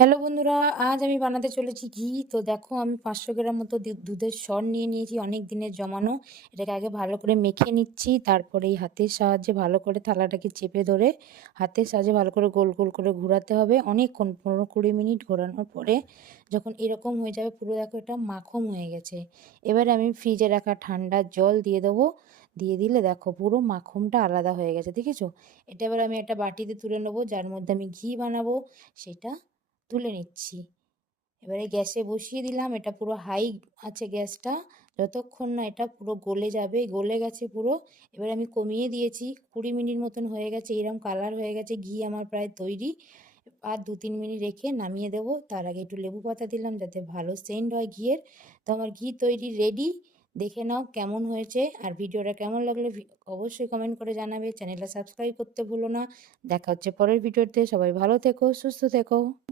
Hello বন্ধুরা, আজ আমি বানাতে চলেছি ঘি। তো দেখো আমি ৫০০ গ্রাম মতো দুধের সর নিয়ে নিয়েছি, অনেক দিনের জমানো। এটাকে আগে ভালো করে মেখে নিচ্ছি। তারপরে এই হাতের সাহায্যে ভালো করে থালাটাকে চেপে ধরে হাতের সাহায্যে ভালো করে গোল গোল করে ঘোরাতে হবে অনেকক্ষণ, ১৫-২০ মিনিট ঘোরানোর পরে যখন এরকম হয়ে যাবে, পুরো দেখো এটা মাখন হয়ে গেছে। এবারে আমি ফ্রিজে রাখা ঠান্ডা জল দিয়ে দেবো। দিয়ে দিলে দেখো পুরো মাখনটা আলাদা হয়ে গেছে, দেখেছো? এটা এবার আমি একটা বাটিতে তুলে নেবো, যার মধ্যে আমি ঘি বানাবো সেটা তুলে নিচ্ছি। এবারে গ্যাসে বসিয়ে দিলাম, এটা পুরো হাই আছে গ্যাসটা, যতক্ষণ না এটা পুরো গলে যাবে। গলে গেছে পুরো। এবারে আমি কমিয়ে দিয়েছি, ২০ মিনিট মতন হয়ে গেছে, এরকম কালার হয়ে গেছে, ঘি আমার প্রায় তৈরি। আর ২-৩ মিনিট রেখে নামিয়ে দেবো। তার আগে একটু লেবু পাতা দিলাম যাতে ভালো সেন্ট হয় ঘিয়ের। তো আমার ঘি তৈরি রেডি। দেখে নাও কেমন হয়েছে, আর ভিডিওটা কেমন লাগলো অবশ্যই কমেন্ট করে জানাবে। চ্যানেলটা সাবস্ক্রাইব করতে ভুলো না। দেখা হচ্ছে পরের ভিডিওতে। সবাই ভালো থেকো, সুস্থ থেকো।